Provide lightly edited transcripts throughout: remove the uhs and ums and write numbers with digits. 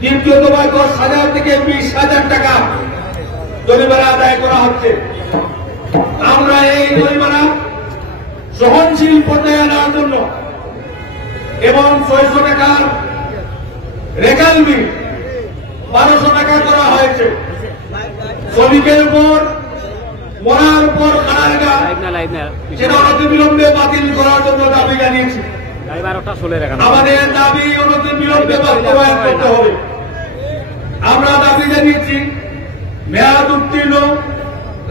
দ্বিতীয় দফায় 10,000 থেকে 20,000 টাকা জরিমানা আদায় করা হচ্ছে। আমরা এই জরিমানা সহনশীল পর্যায়ে আনার জন্য এবং 600 টাকার রেকাল বিল 1200 টাকা করা হয়েছে। শ্রমিকের উপর মরার উপর কারাগার সেটা অনতিবিলম্বে বাতিল করার জন্য দাবি জানিয়েছি। আমাদের দাবি অনতিবিলম্বে বাস্তবায়ন করতে হবে। আমরা দাবি জানিয়েছি মেয়াদ উত্তীর্ণ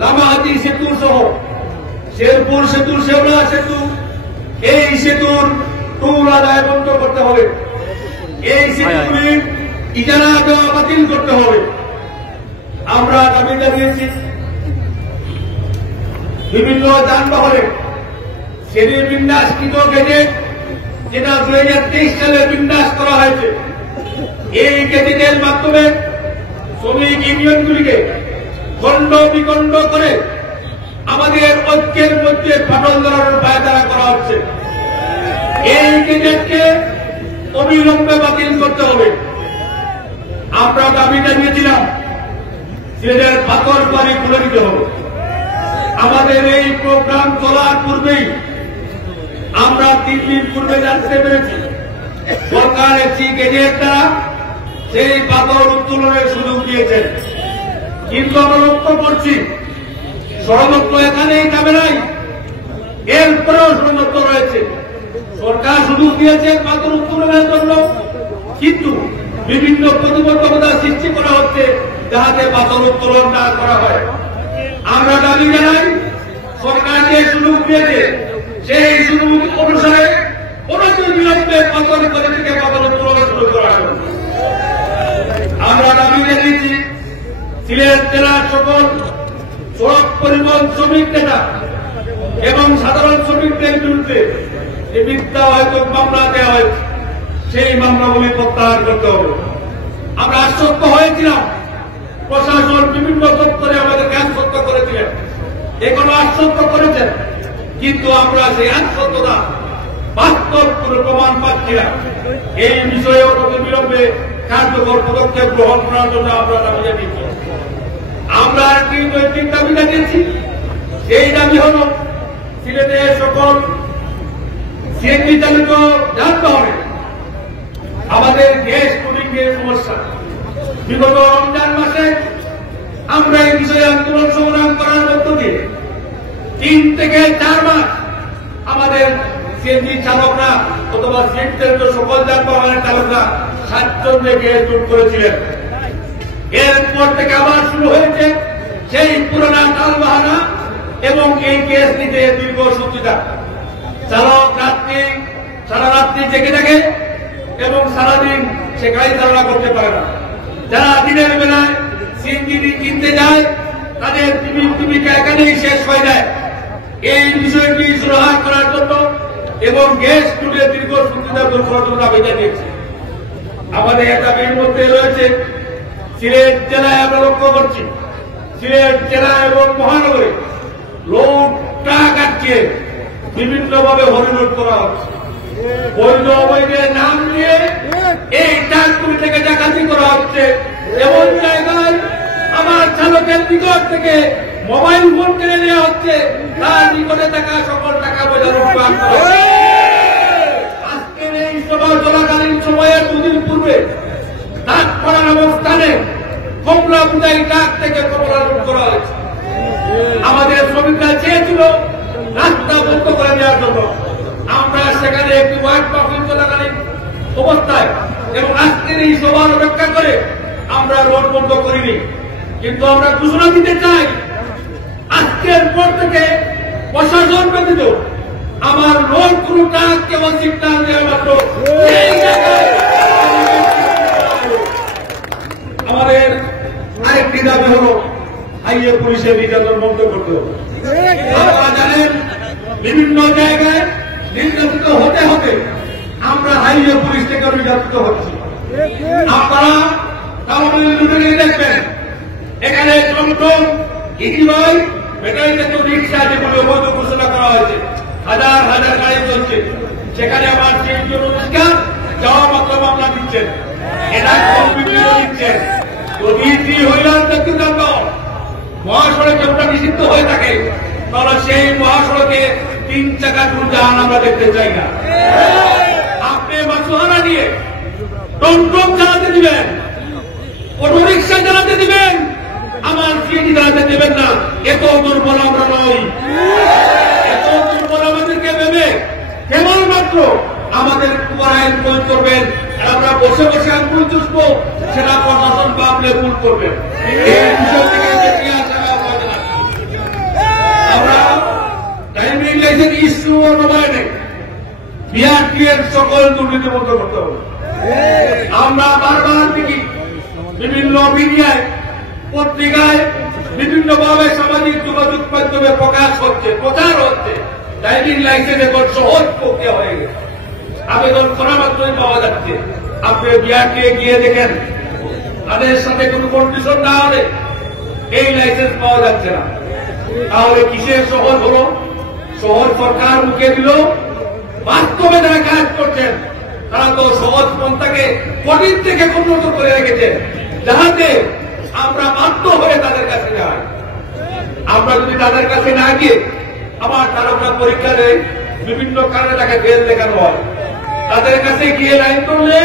রামাহাটি সেতু সহ শেরপুর সেতু, শেওড়া সেতু, এই সেতুর টুল আদায় বন্ধ করতে হবে। এই সেতুগুলির ইজারা দেওয়া বাতিল করতে হবে। আমরা দাবি জানিয়েছি বিভিন্ন যানবাহনে শ্রেণী বিন্যাসকৃত গেজেট যেটা 2023 সালে বিন্যাস করা হয়েছে, এই গেজেটের মাধ্যমে শ্রমিক ইউনিয়নগুলিকে খণ্ড বিখণ্ড করে আমাদের ঐক্যের মধ্যে ফাটল ধরানোর পায়তারা করা হচ্ছে। এই গেজেটকে অবিলম্বে বাতিল করতে হবে। আমরা দাবি জানিয়েছিলাম সিলেটের পাথর বাড়ি খুলে দিতে হবে। আমাদের এই প্রোগ্রাম চলার পূর্বেই আমরা 3 দিন পূর্বে জানতে পেরেছি সরকার একটি গেজেট দ্বারা সেই পাথর উত্তোলনের সুযোগ দিয়েছেন। কিন্তু আমরা লক্ষ্য করছি ষড়যন্ত্র এখানেই যাবে নাই, এরপরেও ষড়যন্ত্র রয়েছে। সরকার সুযোগ দিয়েছে পাথর উত্তোলনের জন্য, কিন্তু বিভিন্ন প্রতিবন্ধকতা সৃষ্টি করা হচ্ছে যাতে পাথর উত্তোলন না করা হয়। আমরা দাবি জানাই সরকার যে সুযোগ দিয়েছে সেই সুযোগ অনুসারে অনতিবিলম্বে পাথর করে থেকে পাথর উত্তোলন শুরু করা হবে। আমরা দাবি জানিয়েছি সিলেট জেলার সকল সড়ক পরিবহন শ্রমিক নেতা এবং সাধারণ শ্রমিকদের বিরুদ্ধে যে মিথ্যা হয়তো মামলা দেওয়া হয়েছে সেই মামলাগুলি প্রত্যাহার করতে হবে। আমরা আশ্বস্ত হয়েছিলাম, প্রশাসন বিভিন্ন দপ্তরে আমাদেরকে আশ্বস্ত করেছিলেন, এখনো আশ্বস্ত করেছেন, কিন্তু আমরা সেই আশ্বস্ততা বাস্তব কোন প্রমাণ পাচ্ছি না। এই বিষয়ে অনতিবিলম্বে কার্যকর পদক্ষেপ গ্রহণ করার জন্য আমরা দাবি জানিয়েছি। আমরা একটি নৈতিক দাবি জানিয়েছি। সেই দাবি হল সিলেটের সকল সিএনজি চালিত যানবাহনে আমাদের গ্যাস পুলিং এর সমস্যা। বিগত রমজান মাসে আমরা এই বিষয়ে আন্দোলন সংগ্রাম করার মধ্য দিয়ে 3 থেকে 4 মাস আমাদের সিএনজি চালকরা অথবা সিএনজি চালিত সকল যানবাহনের চালকরা স্বাচ্ছন্দ্যে গ্যাস জোট করেছিলেন। এরপর থেকে আবার শুরু হয়েছে সেই পুরোনো টালবাহানা এবং এই গ্যাস নিতে দীর্ঘ সূচিতা। চালক সারা রাত্রি জেগে থাকে এবং সারাদিন সে গাড়ি চালনা করতে পারে না। যারা দিনের বেলায় সিএনজি কিনতে যায় তাদের জীবিকা এখানেই শেষ হয়ে যায়। এই বিষয়টি সুরাহা করার জন্য এবং গ্যাস তুলে দীর্ঘ সূচিতা দূর করার জন্য দাবি জানিয়েছি। আমাদের দাবির মধ্যে রয়েছে সিলেট জেলায় আমরা লক্ষ্য করছি সিলেট জেলা এবং মহানগরে লোড ট্রাক আটকিয়ে বিভিন্নভাবে হরিলুট করা হচ্ছে। বৈধ অবৈধের নাম নিয়ে এই ট্রাকগুলি থেকে ডাকাতি করা হচ্ছে। এমন জায়গায় আমার চালকের নিকট থেকে মোবাইল ফোন কিনে নেওয়া হচ্ছে, তার নিকটে থাকা সকল টাকা পয়সা লুটপাট করা হচ্ছে। আজকের এই সভা চলাকালীন সময়ের 2 দিন পূর্বে ডাকপাড়া নামক স্থানে কমলা পূজাই ডাক থেকে কমলা লুট করা হয়েছে। আমাদের শ্রমিকরা চেয়েছিল রাস্তা বন্ধ করে দেওয়ার জন্য। আমরা সেখানে একটি হোয়াইট মাহফিল চলাকালীন অবস্থায় এবং আজকের এই সভার অপেক্ষা করে আমরা রোড বন্ধ করিনি, কিন্তু আমরা ঘোষণা দিতে চাই আজকের পর থেকে প্রশাসন ব্যতীত আমার রোড কোনো কাজ কেবল সিগন্যাল দেওয়া মাত্র আমাদের আরেকটি দাবি হল হাইওয়ে পুলিশের নির্যাতন বন্ধ করতে হবে। আপনারা জানেন বিভিন্ন জায়গায় নির্যাতিত হতে হতে আমরা হাইওয়ে পুলিশ থেকে নির্যাতিত হচ্ছি। আপনারা দেখবেন এখানে টমটম, ইজিবাই, ব্যাটারি জাতীয় রিক্সা যেগুলো অবৈধ ঘোষণা করা হয়েছে, হাজার হাজার গাড়ি চলছে, সেখানে আমার সেই জন্য যাওয়া মাত্র মামলা দিচ্ছেন। এরা নেতৃত্ব হয়ে থাকে, তাহলে সেই মহাসড়কে 3 চাকা যান আমরা দেখতে চাই না। আপনি মাছুহারা নিয়ে টমটম চালাতে দিবেন, অটো রিক্সা চালাতে দিবেন, আমার সিএনজি চালাতে দেবেন না। এত দুর্বল আমরা নই, এত দুর্বল আমাদেরকে ভেবে কেবলমাত্র আমাদের উপর আইন প্রয়োগ করবেন, আমরা বসে বসে আঙ্গুল চুষবো, সেটা প্রশাসন ভাবলে ভুল করবেন। এই বিষয় থেকে বেরিয়ে আসার আহ্বান জানাচ্ছি। আমরা ড্রাইভিং লাইসেন্স ইস্যু ও নবায়নে বিআরটি এর সকল দুর্নীতি মুক্ত করতে হবে। আমরা বারবার দেখি বিভিন্ন মিডিয়ায়, পত্রিকায়, বিভিন্নভাবে সামাজিক যোগাযোগ মাধ্যমে প্রকাশ হচ্ছে, প্রচার হচ্ছে ড্রাইভিং লাইসেন্স এখন সহজ প্রক্রিয়া হয়ে গেছে, আবেদন করা মাত্রই পাওয়া যাচ্ছে। আপনি বিআরটি গিয়ে দেখেন, তাদের সাথে কোনো কন্ডিশন না হলে এই লাইসেন্স পাওয়া যাচ্ছে না। তাহলে কিসের সহজ হলো? সহজ সরকার মুখে দিল, বাস্তবে যারা কাজ করছেন তারা তো সহজ পন্থাকে কঠিন থেকে উন্নত করে রেখেছেন, যাহাতে আমরা বাধ্য হয়ে তাদের কাছে যাই। আমরা যদি তাদের কাছে না গিয়ে আবার তারা পরীক্ষা দেয়, বিভিন্ন কারণে তাকে ফেল দেখানো হয়, তাদের কাছে গিয়ে লাইন করলে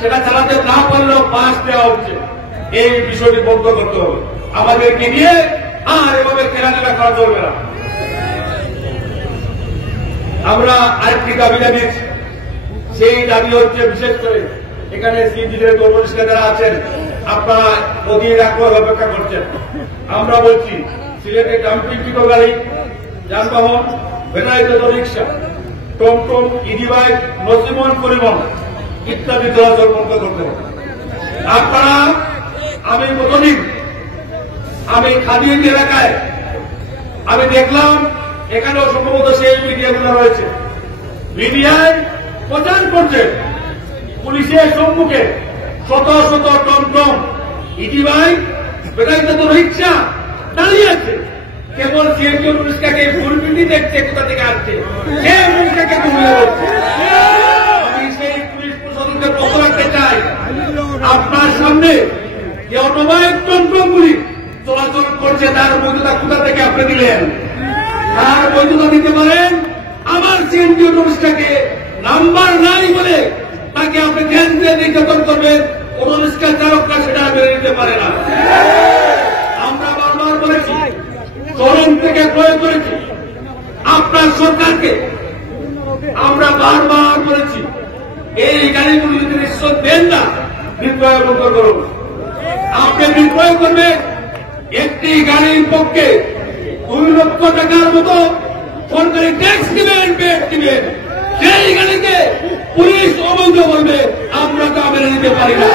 সেটা চালাতে না পারলেও পাস দেওয়া হচ্ছে। এই বিষয়টি বন্ধ করতে হবে আমাদেরকে নিয়ে, আর এভাবে খেলাধুলা করা চলবে না। আমরা আরেকটি দাবি জানিয়েছি, সেই দাবি হচ্ছে বিশেষ করে এখানে সিএনজিদের কর্মচারী যারা আছেন, আপনারা অধীর রাখবার অপেক্ষা করছেন। আমরা বলছি সিলেটে ডাম্পিংকৃত গাড়ি, যানবাহন, ভেটারিত রিক্সা, টমটম, ইডি বাইক, নজিমন পরিবহন ইত্যাদি চলাচল বন্ধ করতে হবে। আপনারা, আমি প্রতিদিন আমি খাদিজ এলাকায় আমি দেখলাম, এখানেও সম্ভবত সেই মিডিয়াগুলো রয়েছে, মিডিয়ায় প্রচার করছে পুলিশের সম্মুখে শত শত টমটম, ইডি বাইক, বেকারিত রিক্সা দাঁড়িয়ে আছে, কেবল সিএনজি পুলিশকে ফুলপিটি দেখছে কোথা থেকে আসছে, সে পুলিশকে তুলে হচ্ছে। আমি সেই পুলিশ প্রশাসনকে প্রশ্ন রাখতে চাই, আপনার সামনে যে অটোবাইক টমটমগুলি চলাচল করছে তার বৈধতা কোথা থেকে আপনি দিলেন? তার বৈধতা দিতে পারেন, আমার সিএনজি পুলিশটাকে নাম্বার নাই বলে তাকে আপনি ধ্যান দিয়ে নির্যাতন করবেন, অটোরিক্সা চালকরা সেটা মেনে নিতে পারে না। আমরা বারবার বলেছি, চরম থেকে প্রয়োগ করেছি আপনার সরকারকে, আমরা বারবার বলেছি এই গাড়িগুলি যদি নিশ্চয় দেন না, বিক্রয় বন্ধ করুন। আপনি বিক্রয় করবেন, একটি গাড়ির পক্ষে 2 লক্ষ টাকার মতো সরকারি ট্যাক্স দিবেন, পেট দিবেন, সেই গাড়িকে পুলিশ অবৈধ বলবে, আমরা তা মেনে নিতে পারি না।